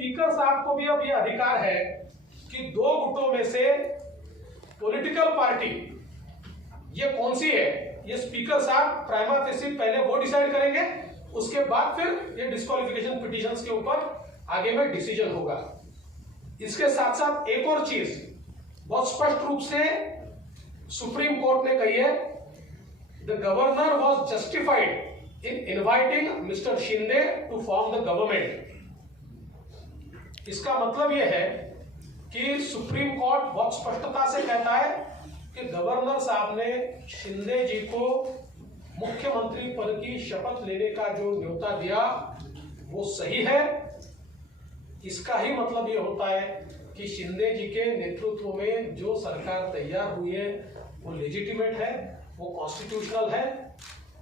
Speaker साहब को भी अब ये अधिकार है कि दो गुटों में से पॉलिटिकल पार्टी ये कौन सी है, ये स्पीकर साहब प्राइमा फेसी पहले वो डिसाइड करेंगे, उसके बाद फिर ये डिस्क्वालिफिकेशन पिटीशंस के ऊपर आगे में डिसीजन होगा। इसके साथ साथ एक और चीज बहुत स्पष्ट रूप से सुप्रीम कोर्ट ने कही है, the governor was justified in inviting mister Shinde to form the government. इसका मतलब यह है कि सुप्रीम कोर्ट बहुत स्पष्टता से कहता है कि गवर्नर साहब ने शिंदे जी को मुख्यमंत्री पद की शपथ लेने का जो न्योता दिया वो सही है। इसका ही मतलब ये होता है कि शिंदे जी के नेतृत्व में जो सरकार तैयार हुई है वो लेजिटिमेट है, वो कॉन्स्टिट्यूशनल है,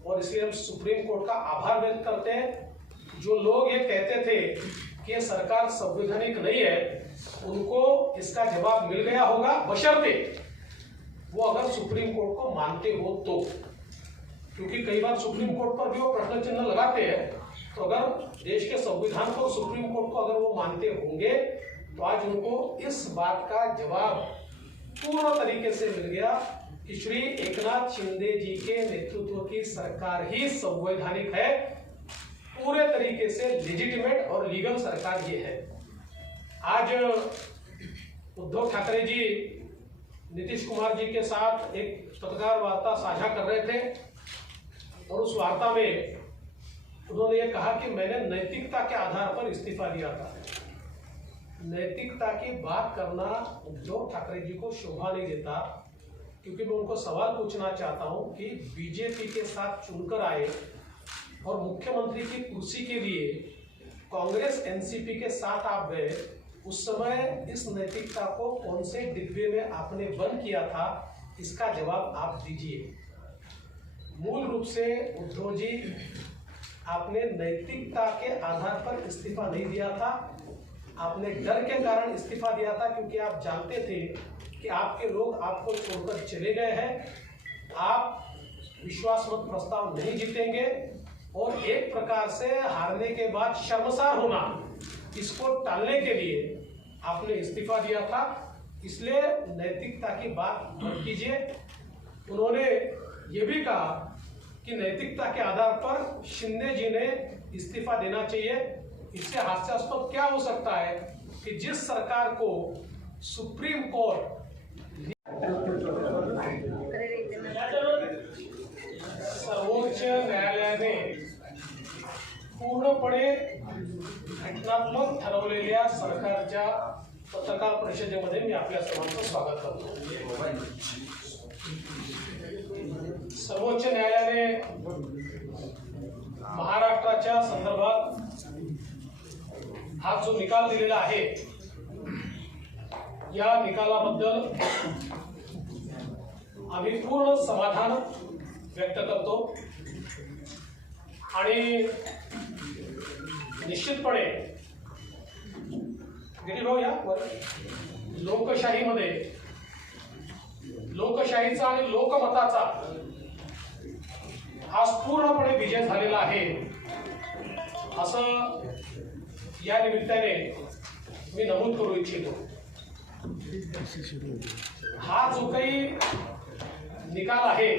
और इसलिए हम सुप्रीम कोर्ट का आभार व्यक्त करते हैं। जो लोग ये कहते थे कि ये सरकार संवैधानिक नहीं है, उनको इसका जवाब मिल गया होगा, बशर्ते वो अगर सुप्रीम कोर्ट को मानते हो तो। क्योंकि कई बार सुप्रीम कोर्ट पर भी वो प्रश्न चिन्ह लगाते हैं, तो अगर देश के संविधान को, सुप्रीम कोर्ट को अगर वो मानते होंगे तो आज उनको इस बात का जवाब पूर्ण तरीके से मिल गया कि श्री एकनाथ शिंदे जी के नेतृत्व की सरकार ही संवैधानिक है, पूरे तरीके से लेजिटिमेट और लीगल सरकार ये है। आज उद्धव ठाकरे जी नीतीश कुमार जी के साथ एक पत्रकार वार्ता साझा कर रहे थे, और उस वार्ता में उन्होंने ये कहा कि मैंने नैतिकता के आधार पर इस्तीफा दिया था। नैतिकता की बात करना उद्धव ठाकरे जी को शोभा नहीं देता, क्योंकि मैं उनको सवाल पूछना चाहता हूं कि बीजेपी के साथ चुनकर आए और मुख्यमंत्री की कुर्सी के लिए कांग्रेस एनसीपी के साथ आप गए, उस समय इस नैतिकता को कौन से डिब्बे में आपने बंद किया था, इसका जवाब आप दीजिए। मूल रूप से उद्धव जी, आपने नैतिकता के आधार पर इस्तीफा नहीं दिया था, आपने डर के कारण इस्तीफा दिया था, क्योंकि आप जानते थे कि आपके लोग आपको छोड़कर चले गए हैं, आप विश्वास मत प्रस्ताव नहीं जीतेंगे, और एक प्रकार से हारने के बाद शर्मसार होना, इसको टालने के लिए आपने इस्तीफा दिया था। इसलिए नैतिकता की बात मत कीजिए। उन्होंने ये भी कहा कि नैतिकता के आधार पर शिंदे जी ने इस्तीफा देना चाहिए। इससे हास्यास्पद क्या हो सकता है कि जिस सरकार को सुप्रीम कोर्ट सर्वोच्च न्यायालयाने पूर्णपणे घटनात्मक ठरवलेल्या सरकारच्या पत्रकार परिषदेमध्ये मी आपल्या सर्वांचं स्वागत करतो। सर्वोच्च न्यायालयाने महाराष्ट्राच्या संदर्भात हा जो निकाल दिलेला आहे, या निकालाबद्दल आम्ही पूर्ण समाधान व्यक्त करतो आणि निश्चितपणे लोकशाहीमध्ये लोकशाहीचा आणि लोकमताचा आज पूर्णपणे विजय झालेला आहे, असं या निमित्ताने मी नमूद करू इच्छितो। हा जो काही निकाल आहे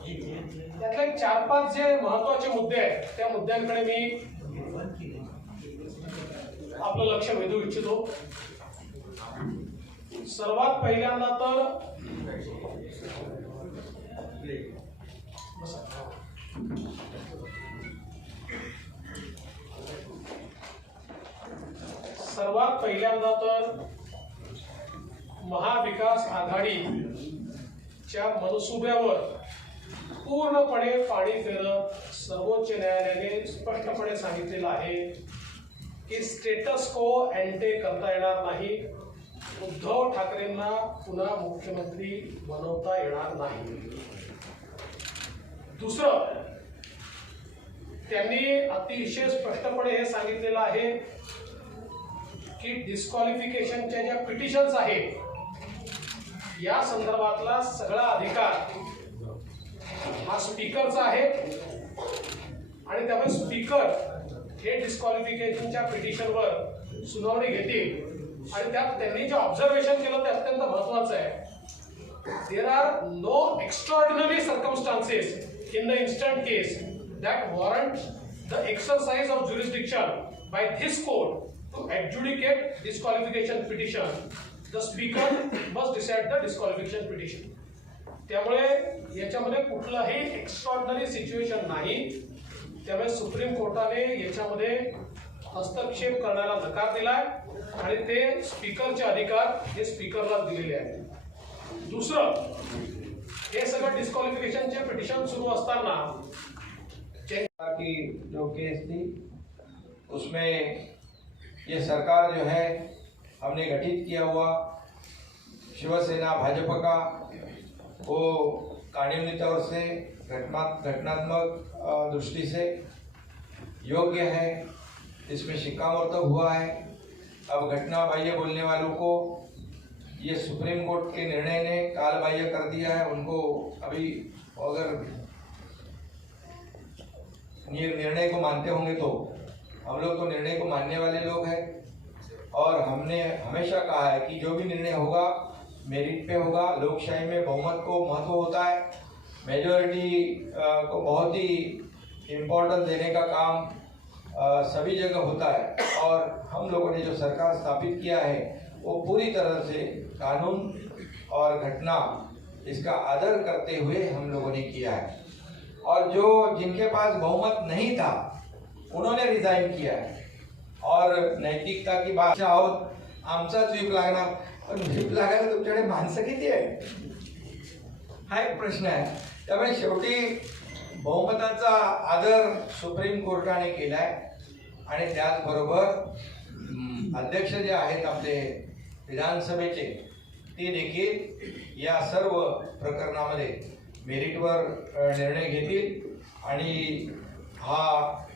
त्यातले 4-5 जे महत्त्वाचे मुद्दे आहेत, त्या मुद्द्यांकडे मी आपलं लक्ष वेधू इच्छितो। सर्वात पहिल्यांदा तर महाविकास आघाडीच्या मनसुब्यावर पूर्णपणे पाणी फेरत सर्वोच्च न्यायालयाने स्पष्टपणे सांगितलेलं आहे की स्टेटस को एंटे करता येणार नाही, उद्धव ठाकरेंना पुन्हा मुख्यमंत्री बनवता येणार नाही। दुसरं, त्यांनी अतिशय स्पष्टपणे हे सांगितलेलं आहे की डिस्क्वालिफिकेशनच्या ज्या पिटिशन्स आहेत या संदर्भातला सगळा अधिकार हा स्पीकरचा आहे, आणि त्यामुळे स्पीकर हे डिस्क्वालिफिकेशनच्या पिटिशनवर सुनावणी घेतील आणि त्यात त्यांनी जे ऑब्झर्वेशन केलं ते अत्यंत महत्त्वाचं आहे. There are no extraordinary circumstances in the instant case that warrant the exercise of jurisdiction by this court to adjudicate disqualification petition. The speaker must decide the disqualification petition. त्यामुळे याच्यामध्ये कुठलाही एक्स्ट्राऑर्डिनरी सिच्युएशन नाही. त्यामुळे supreme कोर्टाने याच्यामध्ये हस्तक्षेप करण्याला नकार दिलाय आणि ते स्पीकरचे अधिकार हे स्पीकरला दिलेले आहेत. दुसरं, हे सगळं डिस्क्वालिफिकेशनचे पिटिशन सुरू असताना की जो केस थी उसमें ये सरकार जो है हमने गठित किया हुआ शिवसेना भाजपा का वो कानूनी तौर से घटनात्मक दृष्टि से योग्य है. इसमें शिक्कामोर्तब हुआ है. अब घटना बाह्य बोलने वालों को ये सुप्रीम कोर्ट के निर्णय ने काल बाह्य कर दिया है. उनको अभी अगर निर्णय को मानते होंगे तो हम लोग तो निर्णय को मानने वाले लोग हैं और हमने हमेशा कहा है कि जो भी निर्णय होगा मेरिट पे होगा. लोकशाही में बहुमत को महत्व होता है. मेजॉरिटी को बहुत ही इम्पोर्टेंस देने का काम सभी जगह होता है और हम लोगों ने जो सरकार स्थापित किया है वो पूरी तरह से कानून और घटना इसका आदर करते हुए हम लोगों ने किया है. और जो जिनके पास बहुमत नहीं था उन्होंने रिजाइन किया है. और नैतिकता की बात आहोत आमचाच व्हीप लागणार, पण व्हीप लागायला तुमच्याकडे माणसं किती आहे हा एक प्रश्न आहे. त्यामुळे शेवटी बहुमताचा आदर सुप्रीम कोर्टाने केलाय आणि त्याचबरोबर अध्यक्ष जे आहेत आपले विधानसभेचे ते देखील या सर्व प्रकरणामध्ये मेरिटवर निर्णय घेतील आणि हा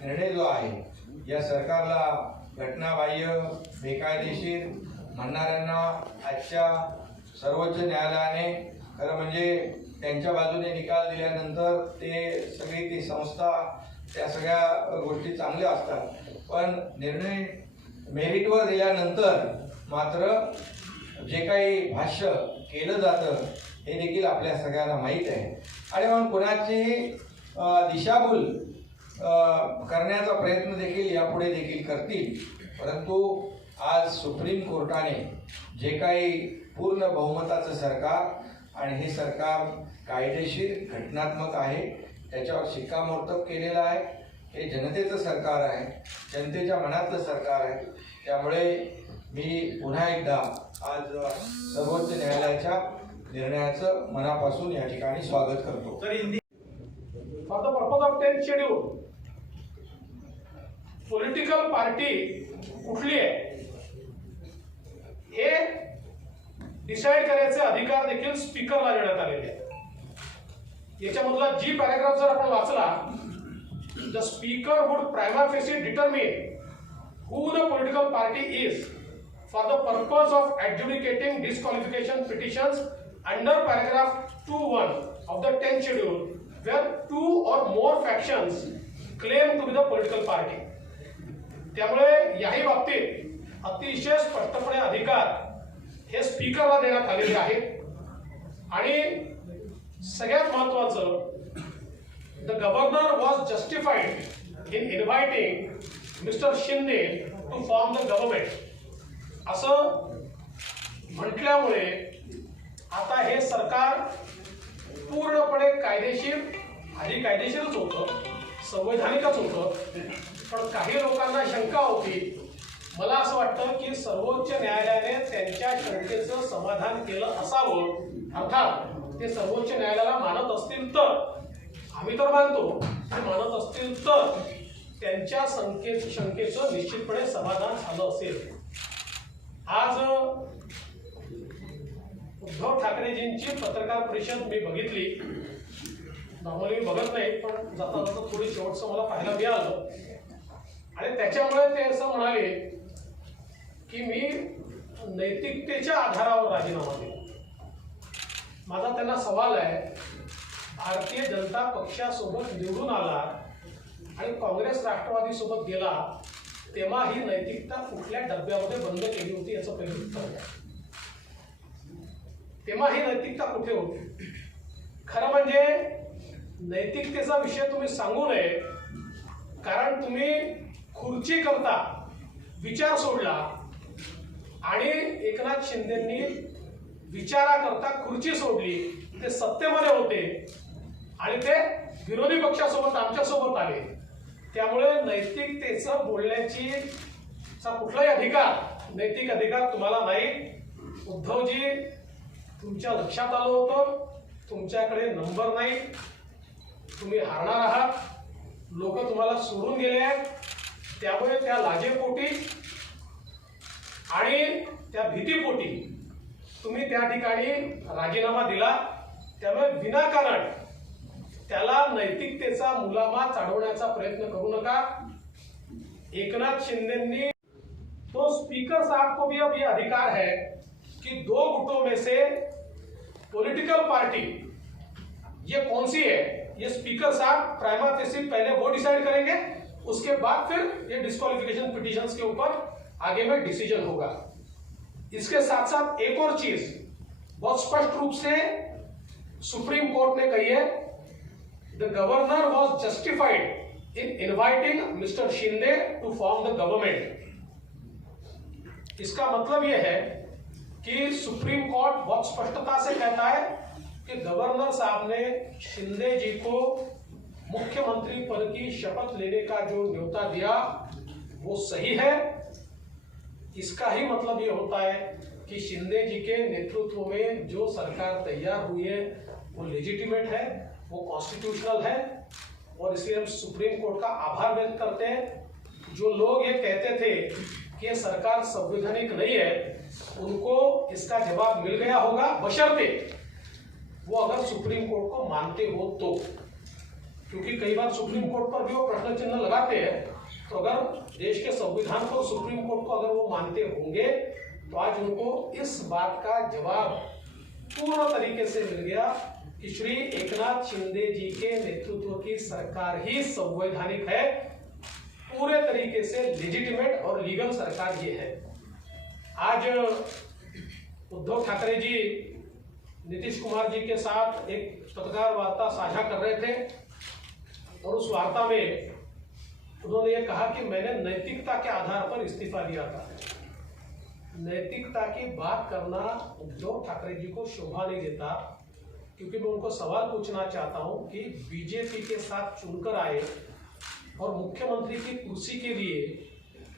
निर्णय जो आहे या सरकारला घटनाबाह्य बेकायदेशीर म्हणणाऱ्यांना आजच्या सर्वोच्च न्यायालयाने खरं म्हणजे त्यांच्या बाजूने निकाल दिल्यानंतर ते सगळी ती संस्था त्या सगळ्या गोष्टी चांगल्या असतात, पण निर्णय मेरिटवर दिल्यानंतर मात्र जे काही भाष्य केलं जातं हे देखील आपल्या सगळ्यांना माहीत आहे. आणि म्हणून कोणाची दिशाभूल करण्याचा प्रयत्न देखील यापुढे देखील करतील. परंतु आज सुप्रीम कोर्टाने जे काही पूर्ण बहुमताचं सरकार आणि हे सरकार कायदेशीर घटनात्मक आहे त्याच्यावर शिक्कामोर्तब केलेलं आहे. हे जनतेचं सरकार आहे, जनतेच्या मनातलं सरकार आहे. त्यामुळे मी पुन्हा एकदा आज सर्वोच्च न्यायालयाच्या निर्णयाचं मनापासून या ठिकाणी स्वागत करतो. For the purpose of 10th schedule political party कुठली आहे हे डिसाइड करायचे अधिकार देखील स्पीकरला देण्यात आलेले आहेत. याच्यामधला जी पॅराग्राफ जर आपण वाचला, the speaker would prima facie determine who the political party is for the purpose of adjudicating disqualification petitions under paragraph 2(1) of the 10th schedule where two or more factions claim to be the political party. त्यामुळे याही बाबतीत अतिशय स्पष्टपणे अधिकार हे स्पीकरला देण्यात आलेले आहेत. आणि सगळ्यात महत्त्वाचं, the governor was justified in inviting mister Shinde to form the government असं म्हटल्यामुळे आता हे सरकार पूर्णपणे कायदेशीर, आधी कायदेशीरच होतं, संवैधानिकच होतं. पण काही लोकांना शंका होती. मला असं वाटतं की सर्वोच्च न्यायालयाने त्यांच्या शंकेचं समाधान केलं असावं. अर्थात ते सर्वोच्च न्यायालयाला मानत असतील तर, आम्ही तर मानतो, ते मानत असतील तर त्यांच्या शंकेचं निश्चितपणे समाधान झालं असेल. आज उद्धव ठाकरेजींची पत्रकार परिषद मी बघितली. नॉर्मली मी बघत नाही, पण जाता जाता थोडी शेवटचं मला पाहायला मिळालं आणि त्याच्यामुळे ते असं म्हणाले की मी नैतिकतेच्या आधारावर राजीनामा दिला. माझा त्यांना सवाल आहे, भारतीय जनता पक्षासोबत निवडून आला, आणि काँग्रेस राष्ट्रवादी सोबत गेला तेव्हा ही नैतिकता कुठल्या डब्यामध्ये बंद केली होती याचं पहिलं उत्तर द्या. तेव्हा ही नैतिकता कुठे होती? खरं म्हणजे नैतिकतेचा विषय तुम्ही सांगू नये, कारण तुम्ही खुर्ची करता विचार सोडला आणि एकनाथ शिंदेंनी विचाराकरता खुर्ची सोडली. ते सत्तेमध्ये होते आणि ते विरोधी पक्षासोबत आमच्यासोबत आले. त्यामुळे नैतिकतेचं बोलण्याची कुठलाही अधिकार, नैतिक अधिकार तुम्हाला नाही. उद्धवजी, तुमच्या लक्षात आलं होतं तुमच्याकडे नंबर नाही, तुम्ही हारणार आहात, लोक तुम्हाला सोडून गेले आहेत. त्यामुळे त्या लाजेपोटी आणि त्या भीतीपोटी तुम्ही त्या ठिकाणी राजीनामा दिला. त्यामुळे विनाकारण त्याला नैतिकतेचा मुलामा चढवण्याचा प्रयत्न करू नका. एकनाथ शिंदेनी तो स्पीकर साहब को भी अब ये अधिकार है कि दो गुटों में से पॉलिटिकल पार्टी ये कौन सी है, ये स्पीकर साहब प्राइमा फेसी पहले वो डिसाइड करेंगे, उसके बाद फिर ये डिस्क्वालिफिकेशन पिटीशंस के ऊपर आगे में डिसीजन होगा. इसके साथ साथ एक और चीज बहुत स्पष्ट रूप से सुप्रीम कोर्ट ने कही है, the governor was justified in inviting mister Shinde to form the government. इसका मतलब यह है कि सुप्रीम कोर्ट बहुत स्पष्टता से कहता है कि गवर्नर साहब ने शिंदे जी को मुख्यमंत्री पद की शपथ लेने का जो न्योता दिया वो सही है. इसका ही मतलब ये होता है कि शिंदे जी के नेतृत्व में जो सरकार तैयार हुई है वो लेजिटिमेट है, वो कॉन्स्टिट्यूशनल है. और इसलिए हम सुप्रीम कोर्ट का आभार व्यक्त करते हैं. जो लोग ये कहते थे कि ये सरकार संवैधानिक नहीं है, उनको इसका जवाब मिल गया होगा, बशर्ते वो अगर सुप्रीम कोर्ट को मानते हो तो. क्योंकि कई बार सुप्रीम कोर्ट पर भी वो प्रश्न चिन्ह लगाते हैं. तो अगर देश के संविधान को, सुप्रीम कोर्ट को अगर वो मानते होंगे तो आज उनको इस बात का जवाब पूर्ण तरीके से मिल गया कि श्री एकनाथ शिंदे जी के नेतृत्व की सरकार ही संवैधानिक है, पूरे तरीके से लेजिटिमेट और लीगल सरकार ये है. आज उद्धव ठाकरे जी नीतीश कुमार जी के साथ एक पत्रकार वार्ता साझा कर रहे थे और उस वार्ता में उन्होंने ये कहा कि मैंने नैतिकता के आधार पर इस्तीफा दिया था. नैतिकता की बात करना उद्धव ठाकरे जी को शोभा नहीं देता. क्योंकि मैं उनको सवाल पूछना चाहता हूं कि बीजेपी के साथ चुनकर आए और मुख्यमंत्री की कुर्सी के लिए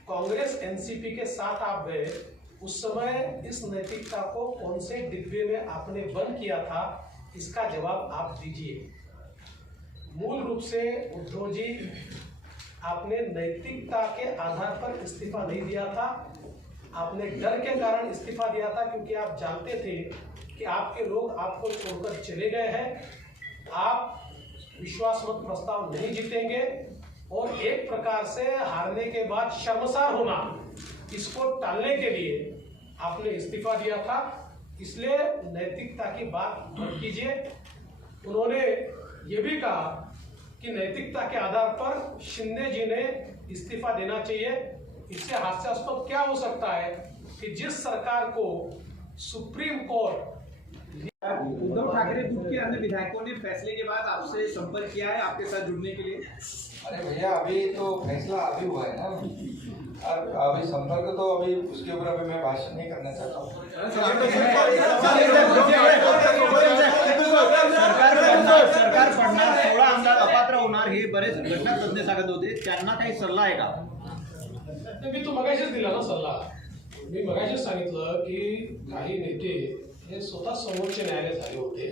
कांग्रेस एनसीपी के साथ आप गए, उस समय इस नैतिकता को कौन से डिब्बे में आपने बंद किया था, इसका जवाब आप दीजिए. मूल रूप से उद्धव जी, आपने नैतिकता के आधार पर इस्तीफा नहीं दिया था, आपने डर के कारण इस्तीफा दिया था. क्योंकि आप जानते थे कि आपके लोग आपको छोड़कर चले गए हैं, आप विश्वास मत प्रस्ताव नहीं जीतेंगे और एक प्रकार से हारने के बाद शर्मसार होना, इसको टालने के लिए आपने इस्तीफा दिया था. इसलिए नैतिकता की बात मत कीजिए. उन्होंने ये भी कहा कि नैतिकता के आधार पर शिंदे जी ने इस्तीफा देना चाहिए. इससे हास्यास्पद क्या हो सकता है कि जिस सरकार को supreme court, Uddhav Thackeray group के अन्य विधायकों ने फैसले के बाद आपसे संपर्क किया है आपके साथ जुड़ने के लिए? अरे भैया, अभी तो फैसला अभी हुआ है ना, और अभी संपर्क तो अभी उसके ऊपर अभी मैं भाषण नहीं करना चाहता हूँ. सरकार पडणार, 16 आमदार अपात्र होणार हे बरेच घटना तज्ञ सांगत होते, त्यांना काही सल्ला आहे का? मी तो मगाशीच दिला ना सल्ला. मी मगाशीच सांगितलं की काही नेते हे स्वतः सर्वोच्च न्यायालय झाले होते,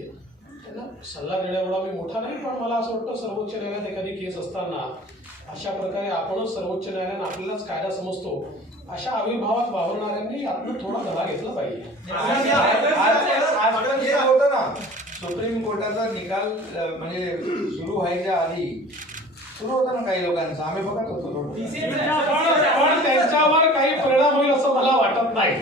त्यांना सल्ला देण्याएवढा मी मोठा नाही. पण मला असं वाटतं सर्वोच्च न्यायालयात एखादी केस असताना अशा प्रकारे आपणच सर्वोच्च न्यायालयानं आपल्यालाच कायदा समजतो अशा आविर्भावात वावरणाऱ्यांनी यातनं थोडा धडा घेतला पाहिजे. आज हे होतं ना, सुप्रीम कोर्टाचा निकाल म्हणजे सुरू व्हायच्या आधी सुरू होता ना काही लोकांचा, आम्ही बघत होतो. पण त्यांच्यावर काही परिणाम होईल असं मला वाटत नाही.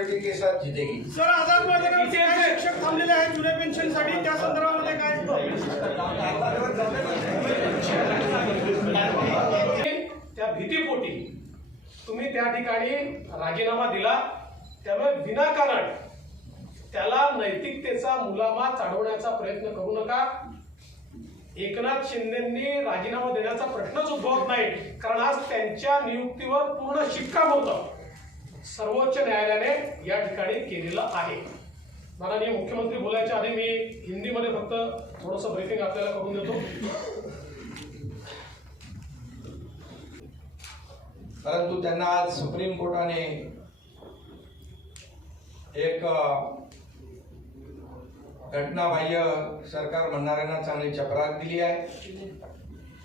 मेजॉरिटी के साथ जीतेगी। सर, आझाद मैदानावर काही शिक्षक थांबलेले आहेत जुन्या पेन्शनसाठी, त्या संदर्भामध्ये काय? त्या भीतीपोटी तुम्ही त्या ठिकाणी राजीनामा दिला, त्यामुळे विनाकारण त्याला नैतिकतेचा मुलामा चढवण्याचा प्रयत्न करू नका। एकनाथ शिंदेंनी राजीनामा देण्याचा प्रश्नच उद्भवत नाही, कारण आज त्यांच्या नियुक्तीवर पूर्ण शिक्कामोर्तब सर्वोच्च न्यायालयाने या ठिकाणी केलेलं आहे। माननीय मुख्यमंत्री बोलायच्या आधी मी हिंदीमध्ये फक्त थोडंसं ब्रीफिंग आपल्याला करून देतो। परंतु त्यांना आज सुप्रीम कोर्टाने एक घटनाबाह्य सरकार म्हणणाऱ्यांना चांगली चपराक दिली आहे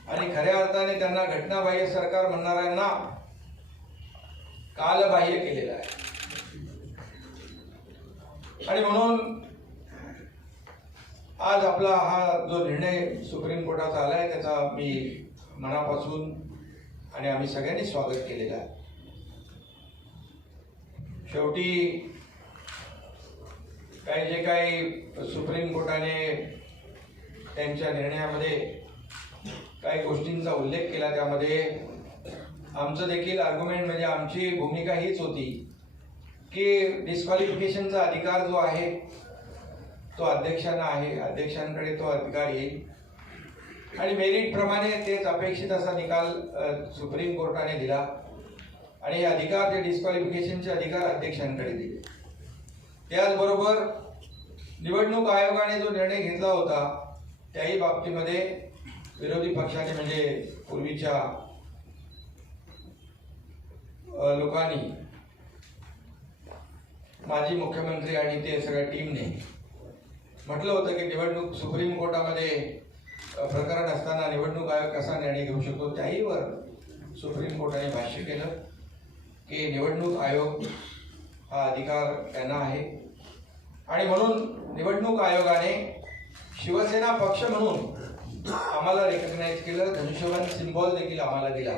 आणि खऱ्या अर्थाने त्यांना घटनाबाह्य सरकार म्हणणाऱ्यांना कालबाह्य केलेलं आहे। आणि म्हणून आज आपला हा जो निर्णय सुप्रीम कोर्टाचा आलाय त्याचा मी मनापासून आणि आम्ही सगळ्यांनी स्वागत केलेलं आहे। शेवटी जे काही सुप्रीम कोर्टाने त्यांच्या निर्णयामध्ये काही गोष्टींचा उल्लेख केला, त्यामध्ये आमचं देखील आर्ग्युमेंट म्हणजे आमची भूमिका हीच होती की डिस्क्वालिफिकेशनचा अधिकार जो आहे तो अध्यक्षांना आहे, अध्यक्षांकडे तो अधिकार येईल आणि मेरिट प्रमाणे तेच अपेक्षित असा निकाल सुप्रीम कोर्टाने दिला आणि हे अधिकार, जे डिस्क्वालिफिकेशनचे अधिकार अध्यक्षांकडे दिले। त्याचबरोबर निवडणूक आयोगाने जो निर्णय घेतला होता त्याही बाबतीमध्ये विरोधी पक्षाने म्हणजे पूर्वीच्या लोकांनी, माजी मुख्यमंत्री आणि ते सगळ्या टीमने म्हटलं होतं की निवडणूक सुप्रीम कोर्टामध्ये प्रकरण असताना निवडणूक आयोग कसा निर्णय घेऊ शकतो, त्याहीवर सुप्रीम कोर्टाने भाष्य केलं की निवडणूक आयोग हा अधिकार त्यांना आहे आणि म्हणून निवडणूक आयोगाने शिवसेना पक्ष म्हणून आम्हाला रेकग्नाइज केलं, धनुष्यबाण सिम्बॉल देखील आम्हाला दिला।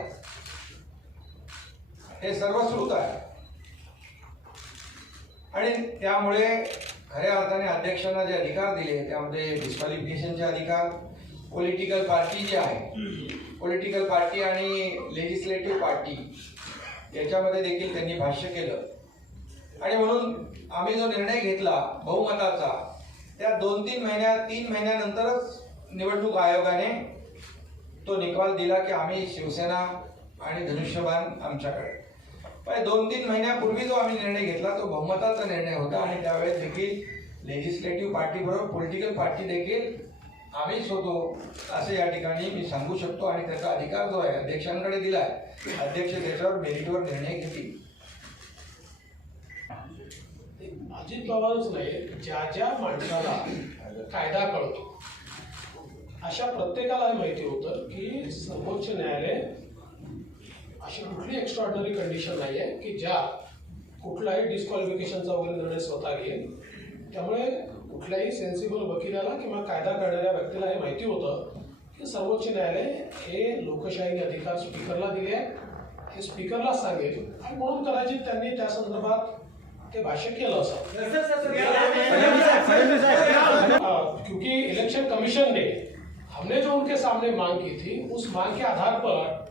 हे सर्वश्रुत आहे आणि त्यामुळे खऱ्या अर्थाने अध्यक्षांना जे अधिकार दिले त्यामध्ये डिस्क्वालिफिकेशनचे अधिकार, पॉलिटिकल पार्टी जी आहे, पॉलिटिकल पार्टी आणि लेजिस्लेटिव्ह पार्टी याच्यामध्ये देखील त्यांनी भाष्य केलं आणि म्हणून आम्ही जो निर्णय घेतला बहुमताचा, त्या 2-3 महिन्यानंतरच निवडणूक आयोगाने तो निकाल दिला की आम्ही शिवसेना आणि धनुष्यबाण आमच्याकडे। पण 2-3 महिन्यापूर्वी जो आम्ही निर्णय घेतला तो बहुमताचा निर्णय होता आणि त्यावेळेस देखील लेजिस्लेटिव्ह पार्टी बरोबर पॉलिटिकल पार्टी देखील आम्हीच होतो असे या ठिकाणी मी सांगू शकतो आणि त्याचा अधिकार जो आहे अध्यक्षांकडे दिलाय, अध्यक्ष त्याच्यावर मेरिटवर निर्णय घेतील। अजित पवारच नाही, ज्या ज्या माणसाला कायदा कळतो अशा प्रत्येकाला माहिती होतं की सर्वोच्च न्यायालय अशी कुठली एक्स्ट्रॉर्डनरी कंडिशन नाही आहे की ज्या कुठलाही डिस्क्वालिफिकेशनचा वगैरे निर्णय स्वतः घेईल। त्यामुळे कुठल्याही सेन्सिबल वकिलाला किंवा कायदा करणाऱ्या व्यक्तीला हे माहिती होतं की सर्वोच्च न्यायालय हे लोकशाहीने अधिकार स्पीकरला दिले आहे, हे स्पीकरला सांगेल आणि म्हणून कदाचित त्यांनी त्या संदर्भात ते भाष्य केलं असं। क्योंकि इलेक्शन कमीशन ने हमने जो उनके सामने मांग की थी उस मांग के आधार पर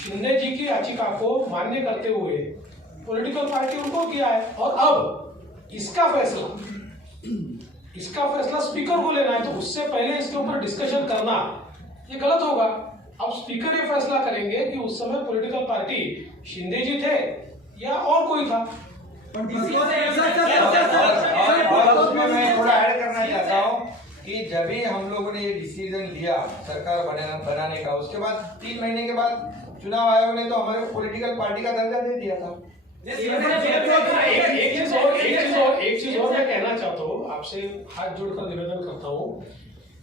शिंदे जी की याचिका को मान्य करते हुए पॉलिटिकल पार्टी उनको किया है और अब इसका फैसला स्पीकर को लेना है, तो उससे पहले इसके ऊपर डिस्कशन करना ये गलत होगा। अब स्पीकर ये फैसला करेंगे कि उस समय पॉलिटिकल पार्टी शिंदे जी थे या और कोई था। और उसमें मैं थोड़ा ऐड करना चाहता हूँ कि जब भी हम लोगों ने ये डिसीजन लिया सरकार बनाने का, उसके बाद 3 महीने के बाद चुनाव आयोग ने तो हमारे को पॉलिटिकल पार्टी का दर्जा दे दिया था। एक चीज और मैं कहना चाहता हूँ, आपसे हाथ जोड़कर निवेदन करता हूँ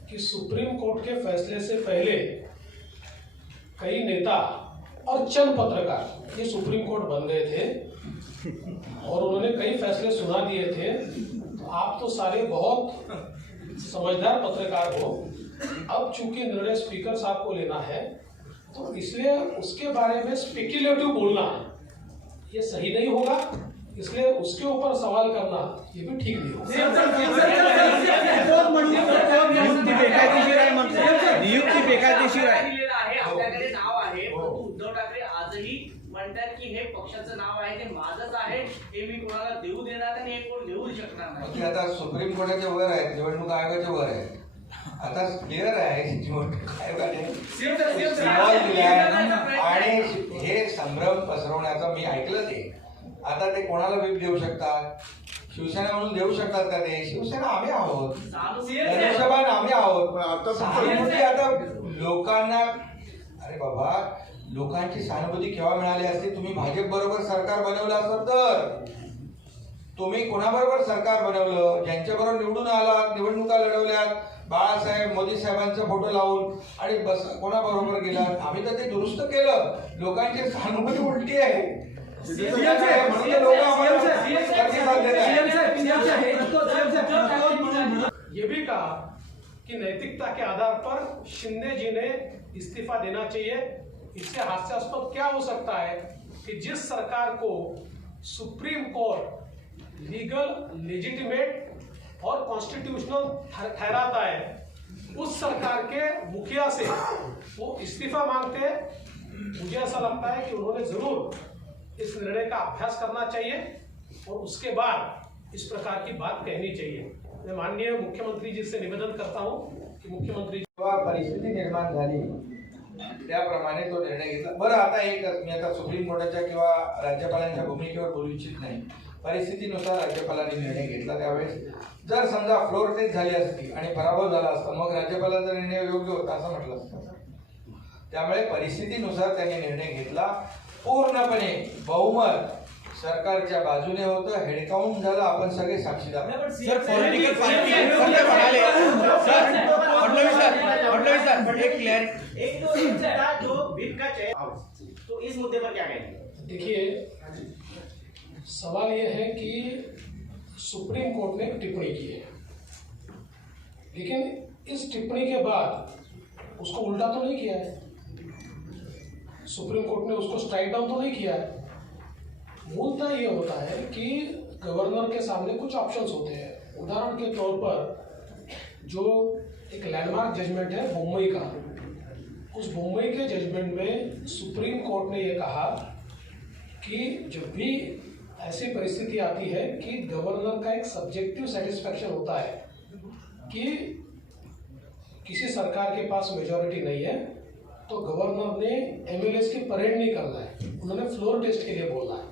कि सुप्रीम कोर्ट के फैसले से पहले कई नेता और चंद पत्रकार ये सुप्रीम कोर्ट बन गए थे और उन्होंने कई फैसले सुना दिए थे। तो आप तो सारे बहुत समझदार पत्रकार हो, अब चूंकि निर्णय स्पीकर साहब को लेना है तो इसलिए उसके बारे में स्पेक्युलेटिव बोलना ये सही नहीं होगा। इसलिए उसके ऊपर सवाल करना ये भी ठीक नहीं होगा। नियुक्ती बेकायदेशीर आहे म्हणते, नियुक्ती बेकायदेशीर आहे. दिलेलं आहे, आपल्याकडे नाव आहे, परंतु उद्धव ठाकरे आजही म्हणतात की हे पक्षाचं नाव आहे, ते माझंच आहे, हे मी कोणाला देऊ देणार आणि हे कोण देऊ शकणार नाही. ते आता सुप्रीम कोर्टाच्या वर आहे, निवडणूक आयोगाच्या वर आहे. आता क्लिअर आहे निवडणूक आयोगाने सवाल दिलाय आणि हे संभ्रम पसरवण्याचा मी ऐकलं ते. आता ते कोणाला व्हीप देऊ शकतात? शिवसेना म्हणून देऊ शकतात का ते? शिवसेना आम्ही आहोत, धनुष्यबाण आम्ही आहोत. सहानुभूती आता लोकांना, अरे बाबा लोकांची सहानुभूती केव्हा मिळाली असते? तुम्ही भाजप बरोबर सरकार बनवलं असत तर. तुम्ही कोणाबरोबर सरकार बनवलं? ज्यांच्याबरोबर निवडून आलात, निवडणुका लढवल्यात, बाळासाहेब मोदी साहेबांचा फोटो लावून, आणि बस कोणाबरोबर गेलात? आम्ही तर ते दुरुस्त केलं. लोकांची सहानुभूती उलटी आहे म्हणून तर लोक आम्हाला प्रतिसाद देत आहेत. ये भी कहा कि नैतिकता के आधार पर शिंदे जी ने इस्तीफा देना चाहिए। इससे हास्यास्पद क्या हो सकता है कि जिस सरकार को सुप्रीम कोर्ट लीगल लेजिटिमेट और कॉन्स्टिट्यूशनल ठहराता है, उस सरकार के मुखिया से वो इस्तीफा मांगते हैं। मुझे ऐसा लगता है कि उन्होंने जरूर इस निर्णय का अभ्यास करना चाहिए और उसके बाद इस प्रकार की बात कहनी चाहिए। मैं माननीय मुख्यमंत्री जी से निवेदन करता हूं कि मुख्यमंत्री जेव्हा परिस्थिती निर्माण झाली त्याप्रमाणे तो निर्णय घेतला. बरं, आता एक मी आता सुप्रीम कोर्टाच्या किंवा राज्यपालांच्या भूमिकेवर बोलू इच्छित नाही. परिस्थितीनुसार राज्यपालांनी निर्णय घेतला. त्यावेळेस जर समजा फ्लोर टेस्ट झाली असती आणि पराभव झाला असता, मग राज्यपालांचा निर्णय योग्य होता असं म्हटलं असतं. त्यामुळे परिस्थितीनुसार त्यांनी निर्णय घेतला. पूर्णपणे बहुमत सरकारच्या बाजूने होतं. हेडकाउंट झालं, आपण सगळे साक्षीदार. सर पॉलिटिकल पार्टी म्हणाले, फडणवीस सर एक क्लैरिटी, एक तो था जो व्हिप का चयन, तो इस मुद्दे पर क्या कहेंगे? देखिए, सवाल यह है कि सुप्रीम कोर्ट ने एक टिप्पणी की है, लेकिन इस टिप्पणी के बाद उसको उल्टा तो नहीं किया है। सुप्रीम कोर्ट ने उसको स्ट्राइक डाउन तो नहीं किया है। मूलतः ये होता है कि गवर्नर के सामने कुछ ऑप्शंस होते हैं। उदाहरण के तौर पर जो एक लैंडमार्क जजमेंट है मुंबई का, उस मुंबई के जजमेंट में सुप्रीम कोर्ट ने ये कहा कि जब भी ऐसी परिस्थिति आती है कि गवर्नर का एक सब्जेक्टिव सेटिस्फैक्शन होता है कि किसी सरकार के पास मेजॉरिटी नहीं है, तो गवर्नर ने एमएलएस की परेड नहीं करना है, उन्होंने फ्लोर टेस्ट के लिए बोला है।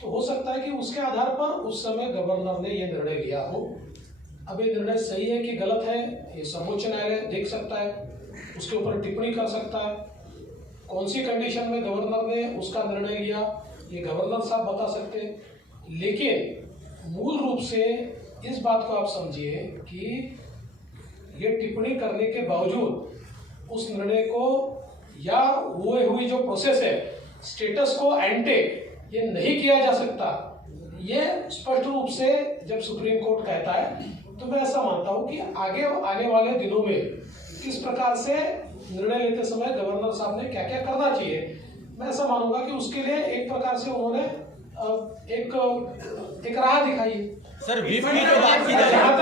तो हो सकता है कि उसके आधार पर उस समय गवर्नर ने ये निर्णय लिया हो। अब ये निर्णय सही है कि गलत है, ये सर्वोच्च न्यायालय देख सकता है, उसके ऊपर टिप्पणी कर सकता है। कौन सी कंडीशन में गवर्नर ने उसका निर्णय लिया, ये गवर्नर साहब बता सकते हैं। लेकिन मूल रूप से इस बात को आप समझिए कि ये टिप्पणी करने के बावजूद उस निर्णय को या हुए हुई जो प्रोसेस है, स्टेटस को एंटे ये नहीं किया जा सकता। ये स्पष्ट रूप से जब सुप्रीम कोर्ट कहता है, तो मैं ऐसा मानता हूं कि आगे आने वाले दिनों में किस प्रकार से निर्णय लेते समय गवर्नर साहब ने क्या क्या करना चाहिए, मैं ऐसा मानूंगा कि उसके लिए एक प्रकार से उन्होंने एक राह दिखाई है। सर व्हीप की जो बात की जा जहां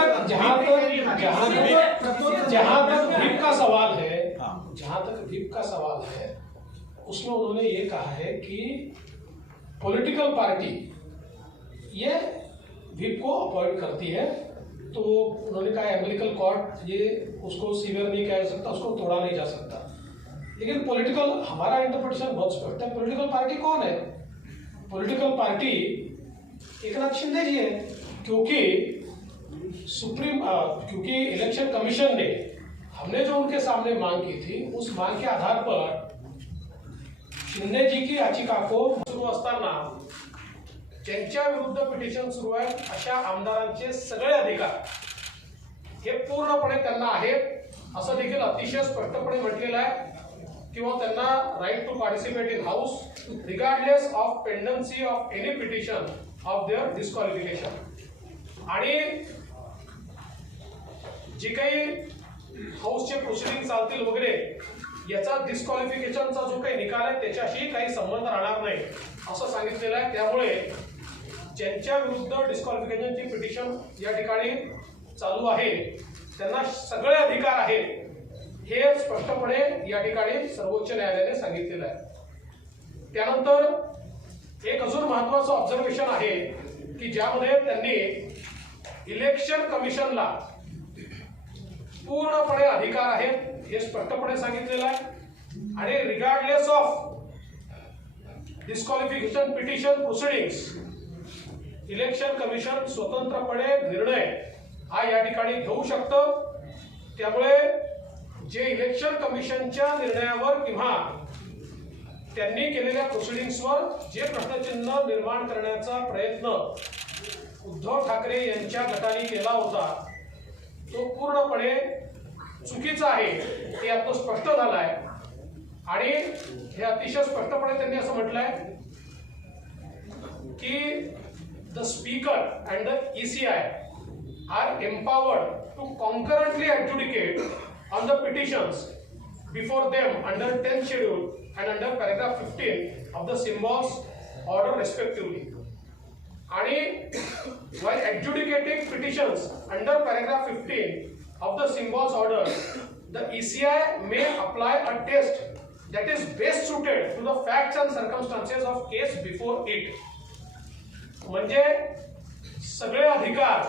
तक व्हीप का सवाल है, जहां तक व्हीप का सवाल है, उसमें उन्होंने ये कहा है कि पॉलिटिकल पार्टी ये व्हीप को अपॉइंट करती है। तो उन्होंने कहा एम्बिलिकल कॉर्ड ये उसको सीवियर नहीं कहा जा सकता, उसको तोड़ा नहीं जा सकता। लेकिन पॉलिटिकल, हमारा इंटरप्रिटेशन बहुत स्पष्ट है। पॉलिटिकल पार्टी कौन है? पॉलिटिकल पार्टी एकनाथ शिंदे जी है, क्योंकि क्योंकि इलेक्शन कमीशन ने, हमने जो उनके सामने मांग की थी, उस मांग के आधार पर शिंदे जी की याचिका को सुरू असताना ज्यांच्या विरुद्ध पिटिशन सुरू आहे अशा आमदारांचे सगळे अधिकार हे पूर्णपणे त्यांना आहेत असं देखील अतिशय स्पष्टपणे म्हटलेलं आहे, किंवा त्यांना right to participate in house regardless of pendency of any petition of their disqualification. आणि जी काही हाऊसचे प्रोसिडिंग चालतील वगैरे, याचा डिस्क्वालिफिकेशनचा जो काही निकाल आहे त्याच्याशी काही संबंध राहणार नाही असं सांगितलेलं आहे। त्यामुळे ज्यांच्या विरुद्ध डिस्क्वालिफिकेशनची पिटिशन या ठिकाणी चालू आहे त्यांना सगळे अधिकार आहेत हे स्पष्टपणे या ठिकाणी सर्वोच्च न्यायालयाने सांगितलेलं आहे। त्यानंतर एक अजून महत्त्वाचं ऑब्झर्वेशन आहे की ज्यामध्ये त्यांनी इलेक्शन कमिशनला पूर्णपणे अधिकार आहेत हे स्पष्टपणे सांगितलेलं आहे आणि regardless of disqualification petition proceedings election commission स्वतंत्रपणे निर्णय हा या ठिकाणी घेऊ शकतं। त्यामुळे जे इलेक्शन कमिशनच्या निर्णयावर किंवा त्यांनी केलेल्या प्रोसिडिंग्सवर जे प्रश्नचिन्ह निर्माण करण्याचा प्रयत्न उद्धव ठाकरे यांच्या गटाने केला होता तो पूर्णपणे चुकीचा आहे हे आता स्पष्ट झालं आहे आणि हे अतिशय स्पष्टपणे त्यांनी असं म्हटलंय की the speaker and the ECI are empowered to concurrently adjudicate on the petitions before them under 10th schedule and under paragraph 15 of the symbols order respectively. आणि while adjudicating petitions under paragraph 15 of the symbols order, the ECI may apply a test that is best suited to the facts and circumstances of case before it. म्हणजे सगळे अधिकार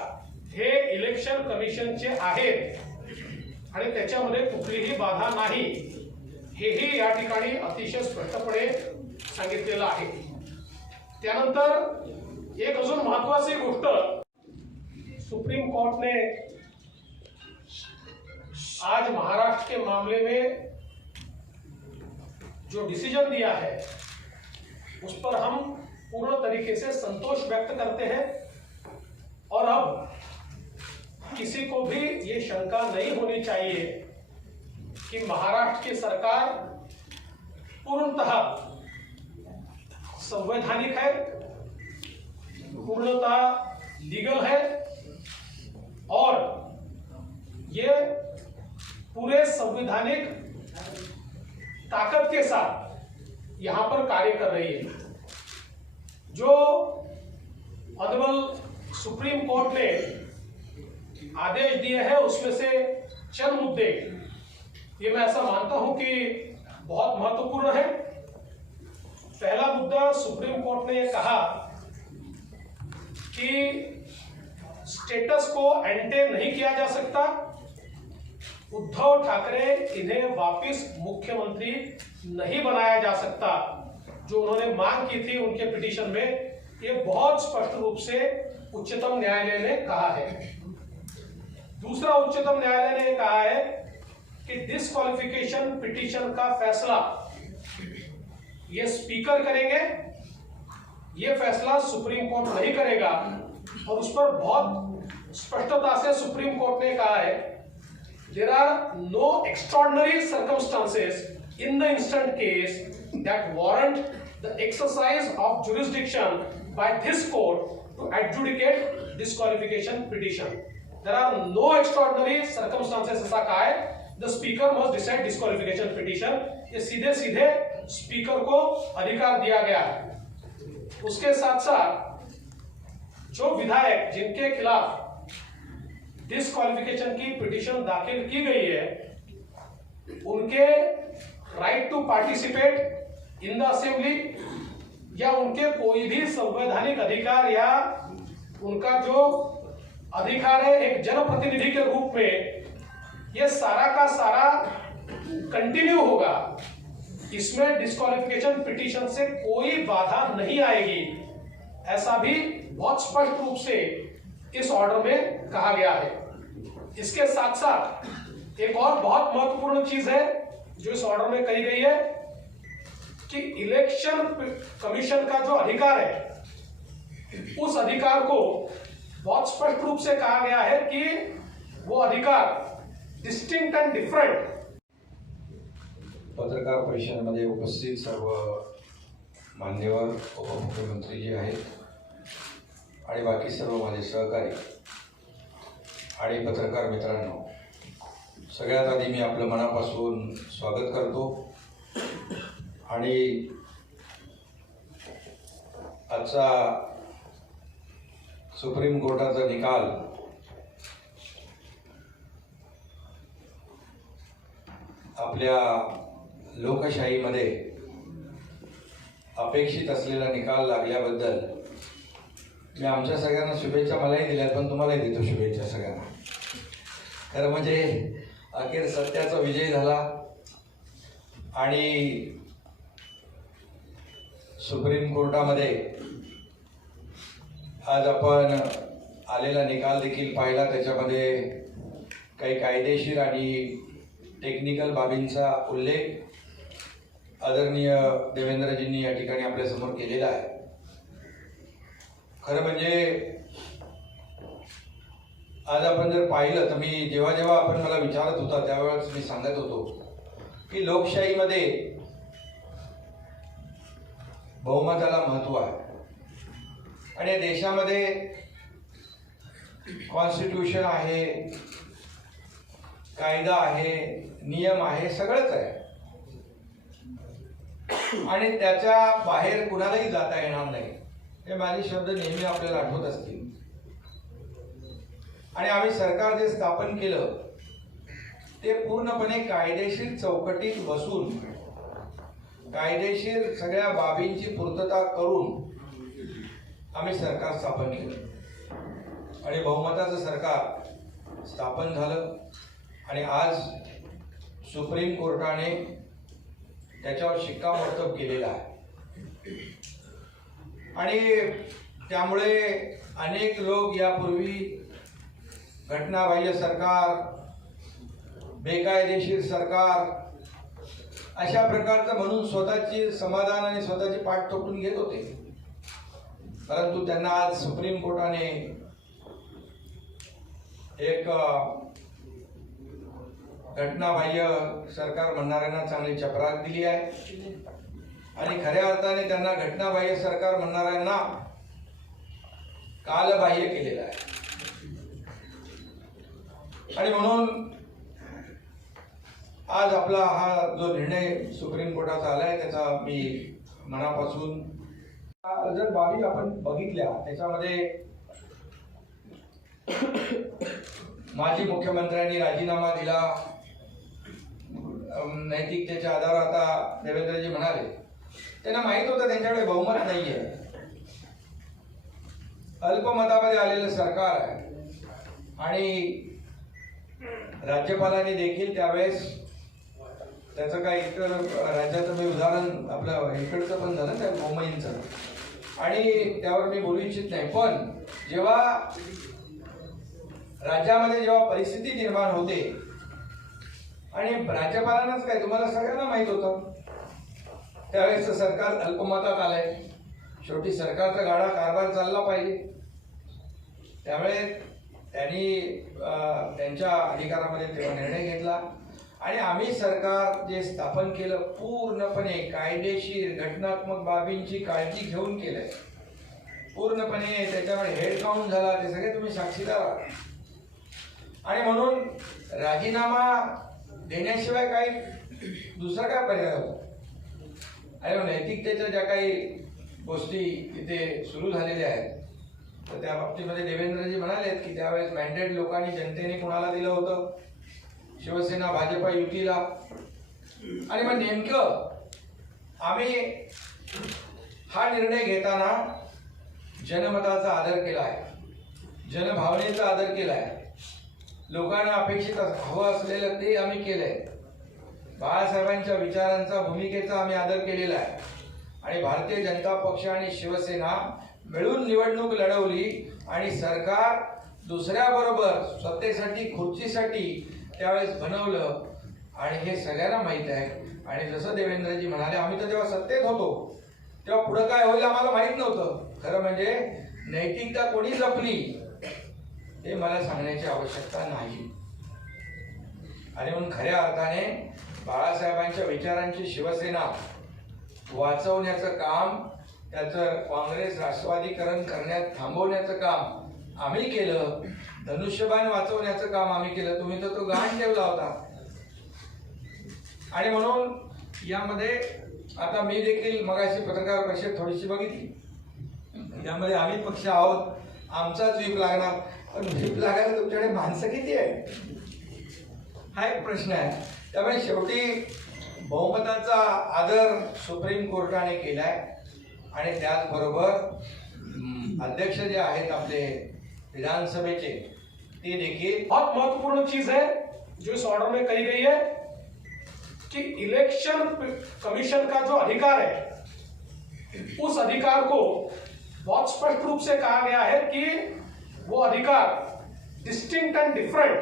हे election कमिशनचे आहेत आणि त्याच्यामध्ये कुठलीही बाधा नाही हेही या ठिकाणी अतिशय स्पष्टपणे सांगितलेलं आहे। त्यानंतर एक अजून महत्त्वाची गोष्ट सुप्रीम कोर्ट ने आज महाराष्ट्र के मामले में जो डिसीजन दिया है उस पर हम पूर्ण तरीके से संतोष व्यक्त करते हैं और अब किसी को भी ये शंका नहीं होनी चाहिए कि महाराष्ट्र की सरकार पूर्णतः संवैधानिक है, पूर्णतः लीगल है और ये पूरे संवैधानिक ताकत के साथ यहां पर कार्य कर रही है। जो ऑनरेबल सुप्रीम कोर्ट ने आदेश दिए हैं उसमें से चंद मुद्दे ये मैं ऐसा मानता हूं कि बहुत महत्वपूर्ण है। पहला मुद्दा, सुप्रीम कोर्ट ने ये कहा कि स्टेटस को एंटे नहीं किया जा सकता, उद्धव ठाकरे इन्हें वापस मुख्यमंत्री नहीं बनाया जा सकता। जो उन्होंने मांग की थी उनके पिटीशन में, ये बहुत स्पष्ट रूप से उच्चतम न्यायालय ने कहा है। दूसरा, उच्चतम न्यायालय ने कहा है कि डिस्क्वालिफिकेशन पिटीशन का फैसला ये स्पीकर करेंगे, ये फैसला सुप्रीम कोर्ट नहीं करेगा। और उस पर बहुत स्पष्टता से सुप्रीम कोर्ट ने कहा है there are no extraordinary circumstances in the instant case that warrant the exercise of jurisdiction by this court to adjudicate disqualification petition. There are no extraordinary circumstances ऐसा कहा है। The speaker must decide disqualification petition। ये सीधे सीधे speaker को अधिकार दिया गया है। उसके साथ साथ जो विधायक जिनके खिलाफ डिस्क्वालिफिकेशन की पिटीशन दाखिल की गई है उनके right to participate in the assembly या उनके कोई भी संवैधानिक अधिकार या उनका जो अधिकार है एक जनप्रतिनिधि के रूप में, ये सारा का सारा कंटिन्यू होगा। इसमें डिस्क्वालिफिकेशन पिटीशन से कोई बाधा नहीं आएगी, ऐसा भी बहुत स्पष्ट रूप से इस ऑर्डर में कहा गया है। इसके साथ साथ एक और बहुत महत्वपूर्ण चीज है जो इस ऑर्डर में कही गई है कि इलेक्शन कमीशन का जो अधिकार है उस अधिकार को बहुत स्पष्ट रूप से कहा गया है कि वो अधिकार डिस्टिंक्ट एंड डिफरेंट। पत्रकार परिषदेमध्ये उपस्थित सर्व मान्यवर उपमुख्यमंत्री जे आहेत आणि बाकी सर्व माझे सहकारी आणि पत्रकार मित्रांनो, सगळ्यात आधी मी आपलं मनापासून स्वागत करतो आणि आजचा सुप्रीम कोर्टाचा निकाल आपल्या लोकशाहीमध्ये अपेक्षित असलेला निकाल लागल्याबद्दल मी आमच्या सगळ्यांना शुभेच्छा मलाही दिल्यात, पण तुम्हालाही देतो शुभेच्छा सगळ्यांना. खरं म्हणजे अखेर सत्याचा विजय झाला आणि सुप्रीम कोर्टामध्ये आज आपण आलेला निकाल देखील पाहिला. त्याच्यामध्ये काही कायदेशीर आणि टेक्निकल बाबींचा उल्लेख आदरणीय देवेंद्रजींनी या ठिकाणी आपल्यासमोर केलेला आहे. खरं म्हणजे आज आपण जर पाहिलं तर मी जेव्हा आपण मला विचारत होता त्यावेळेस मी सांगत होतो की लोकशाहीमध्ये बहुमताला महत्त्व आहे आणि या देशामध्ये कॉन्स्टिट्यूशन आहे, कायदा आहे, नियम आहे, सगळंच आहे आणि त्याच्या बाहेर कुणालाही जाता येणार नाही. हे माझे शब्द नेहमी आपल्याला आठवत असतील. आणि आम्ही सरकार जे स्थापन केलं ते पूर्णपणे कायदेशीर चौकटीत बसून कायदेशीर सगळ्या बाबींची पूर्तता करून आम्ही सरकार स्थापन केलं आणि बहुमताचं सरकार स्थापन झालं. आणि आज सुप्रीम कोर्टाने त्याच्यावर शिक्कामोर्तब केलेला आहे आणि त्यामुळे अनेक लोक यापूर्वी घटनाबाह्य सरकार, बेकायदेशीर सरकार अशा प्रकारचं म्हणून स्वतःची समाधान आणि स्वतःची पाठ थोपटून घेत होते. परंतु त्यांना आज सुप्रीम कोर्टाने एक घटनाबाह्य सरकार म्हणणाऱ्यांना चांगली चपराक दिली आहे आणि खऱ्या अर्थाने त्यांना घटनाबाह्य सरकार म्हणणाऱ्यांना कालबाह्य केलेलं आहे. आणि म्हणून आज आपला हा जो निर्णय सुप्रीम कोर्टाचा आलाय त्याचा मी मनापासून जर बाबी आपण बघितल्या त्याच्यामध्ये माजी मुख्यमंत्र्यांनी राजीनामा दिला. नैतिकतेच्या आधारावर आता देवेंद्रजी म्हणाले त्यांना माहित होतं त्यांच्याकडे बहुमत नाहीये, अल्पमतामध्ये आलेलं सरकार आहे आणि राज्यपालांनी देखील त्यावेळेस त्याचं काय इतर राज्याचं मी उदाहरण आपलं इकडचं पण झालं त्या मुंबईचं आणि त्यावर मी बोलू इच्छित नाही. पण जेव्हा राज्यामध्ये जेव्हा परिस्थिती निर्माण होते आणि राज्यपालांनाच काय तुम्हाला सगळ्यांना माहित होतं त्यावेळेस सरकार अल्पमतात आलंय. शेवटी सरकारचा गाडा कारभार चालला पाहिजे. त्यामुळे त्यांनी त्यांच्या अधिकारामध्ये तेव्हा निर्णय घेतला आणि आम्ही सरकार जे स्थापन केलं पूर्णपणे कायदेशीर घटनात्मक बाबींची काळजी घेऊन केलंय. पूर्णपणे त्याच्यामध्ये हेड काउंट झाला, ते सगळे तुम्ही साक्षीदार आहात. आणि म्हणून राजीनामा देण्याशिवाय काही दुसरा काय पर्याय होता. आणि नैतिकतेच्या ज्या काही गोष्टी तिथे सुरू झालेल्या आहेत तर त्या बाबतीमध्ये देवेंद्रजी म्हणालेत की त्यावेळेस मॅन्डेट लोकांनी जनतेने कुणाला दिलं होतं, शिवसेना भाजपा युतीला. आणि मग नेमकं आम्ही हा निर्णय घेताना जनमताचा आदर केला आहे, जनभावनेचा आदर केला आहे, लोकांना अपेक्षित हवं असलेलं ते आम्ही केलंय, बाळासाहेबांच्या विचारांचा भूमिकेचा आम्ही आदर केलेला आहे. आणि भारतीय जनता पक्ष आणि शिवसेना मिळून निवडणूक लढवली आणि सरकार दुसऱ्याबरोबर सत्तेसाठी खुर्चीसाठी त्यावेळेस बनवलं आणि हे सगळ्यांना माहीत आहे. आणि जसं देवेंद्रजी म्हणाले आम्ही तर जेव्हा सत्तेत होतो तेव्हा पुढं काय होईल आम्हाला माहीत नव्हतं. खरं म्हणजे नैतिकता कोणी जपली हे मला सांगण्याची आवश्यकता नाही. आणि म्हणून खऱ्या अर्थाने बाळासाहेबांच्या विचारांची शिवसेना वाचवण्याचं काम, त्याचं काँग्रेस राष्ट्रवादीकरण करण्यात थांबवण्याचं काम आम्ही केलं. धनुष्यबाण वाचवण्याचं काम आम्ही केलं. तुम्ही तर तो गहाण ठेवला होता. आणि म्हणून यामध्ये आता मी देखील मगाशी पत्रकार परिषद थोडीशी बघितली. यामध्ये आम्ही पक्ष आहोत आमचाच व्हीप लागणार, पण व्हीप लागायला तुमच्याकडे माणसं किती आहे हा एक प्रश्न आहे. त्यामुळे शेवटी बहुमताचा आदर सुप्रीम कोर्टाने केलाय आणि त्याचबरोबर अध्यक्ष जे आहेत आपले विधानसभेचे ते देखील. बहुत महत्वपूर्ण चीज है जो इस ऑर्डर में कही गई है कि इलेक्शन कमीशन का जो अधिकार है उस अधिकार को बहुत स्पष्ट रूप से कहा गया है कि वो अधिकार distinct end different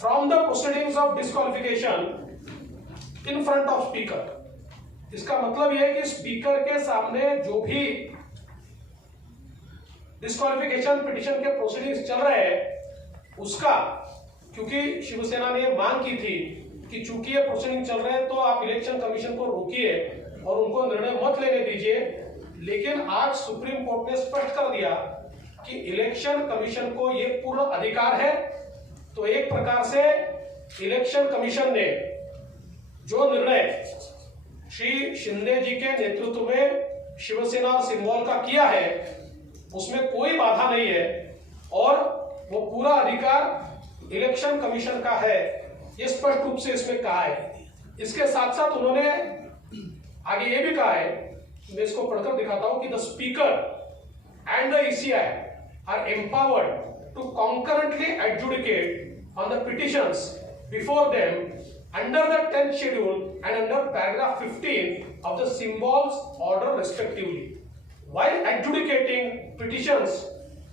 from the proceedings of disqualification in front of speaker. इसका मतलब यह है कि स्पीकर के सामने जो भी डिस्क्वालिफिकेशन पिटीशन के प्रोसीडिंग्स चल रहे हैं उसका, क्योंकि शिवसेना ने मांग की थी कि चूंकि ये प्रोसीडिंग चल रहे हैं तो आप इलेक्शन कमीशन को रोकिए और उनको निर्णय मत लेने दीजिए, लेकिन आज सुप्रीम कोर्ट ने स्पष्ट कर दिया कि इलेक्शन कमीशन को ये पूर्ण अधिकार है. तो एक प्रकार से इलेक्शन कमीशन ने जो निर्णय श्री शिंदे जी के नेतृत्व में शिवसेना और सिंबल का किया है उसमें कोई बाधा नहीं है और वो पूरा अधिकार इलेक्शन कमीशन का है, ये स्पष्ट रूप से इसमें कहा है. इसके साथ साथ उन्होंने आगे ये भी कहा है, मैं इसको पढ़कर दिखाता हूं कि the speaker and the ECI are empowered to concurrently adjudicate on the petitions before them under the 10th schedule and under paragraph 15 of the symbols order respectively. While adjudicating petitions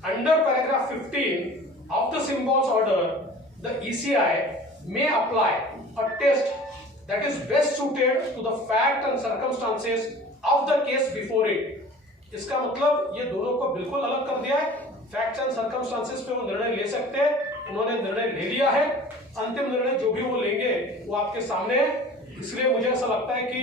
under paragraph 15 of the symbols order, the ECI may apply a test that is best suited to the fact and circumstances of the case before it. इसका मतलब ये दोनों को बिल्कुल अलग कर दिया है. Facts end circumstances पे वो निर्णय ले सकते हैं, उन्होंने निर्णय ले लिया है. अंतिम निर्णय जो भी वो लेंगे वो आपके सामने है. इसलिए मुझे ऐसा लगता है कि